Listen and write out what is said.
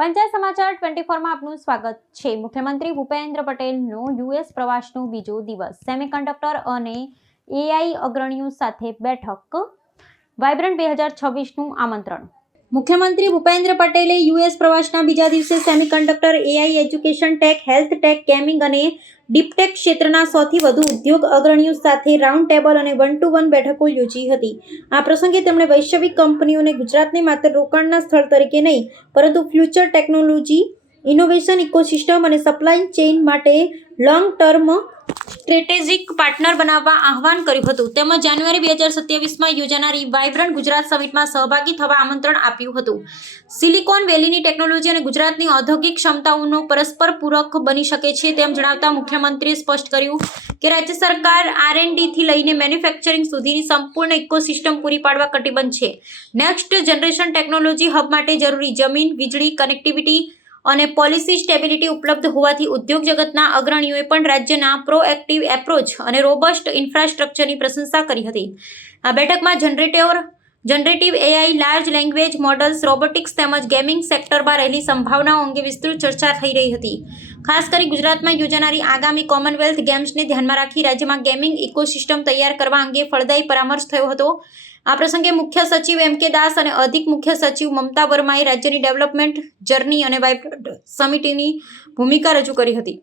પંચાયત સમાચાર 24 માં આપનું સ્વાગત છે। મુખ્યમંત્રી ભૂપેન્દ્ર પટેલનો યુએસ પ્રવાસનો બીજો દિવસ, સેમિકન્ડક્ટર અને એઆઈ અગ્રણીઓ સાથે બેઠક, વાઇબ્રન્ટ 2026નું આમંત્રણ। મુખ્યમંત્રી ભૂપેન્દ્ર પટેલે યુએસ પ્રવાસના બીજા દિવસે semiconductor, AI, education tech, health tech, gaming અને ડીપટેક ક્ષેત્રના સૌથી વધુ ઉદ્યોગ અગ્રણીઓ સાથે રાઉન્ડ ટેબલ અને 1-to-1 બેઠકો યોજી હતી। આ પ્રસંગે તેમણે વૈશ્વિક કંપનીઓને ગુજરાતને માત્ર રોકાણના સ્થળ તરીકે નહીં, પરંતુ ફ્યુચર ટેકનોલોજી, ઇનોવેશન ઇકોસિસ્ટમ અને સપ્લાય ચેઇન માટે લોંગ ટર્મ સ્ટ્રેટેજિક પાર્ટનર બનાવવા આહ્વાન કર્યું હતું। તેમજ જાન્યુઆરી 2027માં યોજાનારી વાઇબ્રન્ટ ગુજરાત સમિટમાં સહભાગી થવા આમંત્રણ આપ્યું હતું। સિલિકોન વેલીની ટેકનોલોજી અને ગુજરાતની ઔદ્યોગિક ક્ષમતાઓનો પરસ્પર પૂરક બની શકે છે તેમ જણાવતા મુખ્યમંત્રીએ સ્પષ્ટ કર્યું કે રાજ્ય સરકાર R&Dથી લઈને મેન્યુફેક્ચરિંગ સુધીની સંપૂર્ણ ઇકોસિસ્ટમ પૂરી પાડવા કટિબદ્ધ છે। નેક્સ્ટ જનરેશન ટેકનોલોજી હબ માટે જરૂરી જમીન, વીજળી, કનેક્ટિવિટી અને પોલિસી સ્ટેબિલિટી ઉપલબ્ધ હોવાથી ઉદ્યોગ જગતના અગ્રણીઓએ પણ રાજ્યના પ્રોએક્ટિવ એપ્રોચ અને રોબસ્ટ ઇન્ફ્રાસ્ટ્રક્ચરની પ્રશંસા કરી હતી। આ બેઠકમાં generative AI, large language models, robotics તેમજ ગેમિંગ સેક્ટરમાં રહેલી સંભાવનાઓ અંગે વિસ્તૃત ચર્ચા થઈ રહી હતી। ખાસ કરી ગુજરાતમાં યોજાનારી આગામી કોમનવેલ્થ ગેમ્સને ધ્યાનમાં રાખી રાજ્યમાં ગેમિંગ ઇકોસિસ્ટમ તૈયાર કરવા અંગે ફળદાયી પરામર્શ થયો હતો। આ પ્રસંગે મુખ્ય સચિવ M.K. દાસ અને અધિક મુખ્ય સચિવ મમતા વર્માએ રાજ્યની ડેવલપમેન્ટ જર્ની અને વાઇબ્રન્ટ સમિટની ભૂમિકા રજૂ કરી હતી।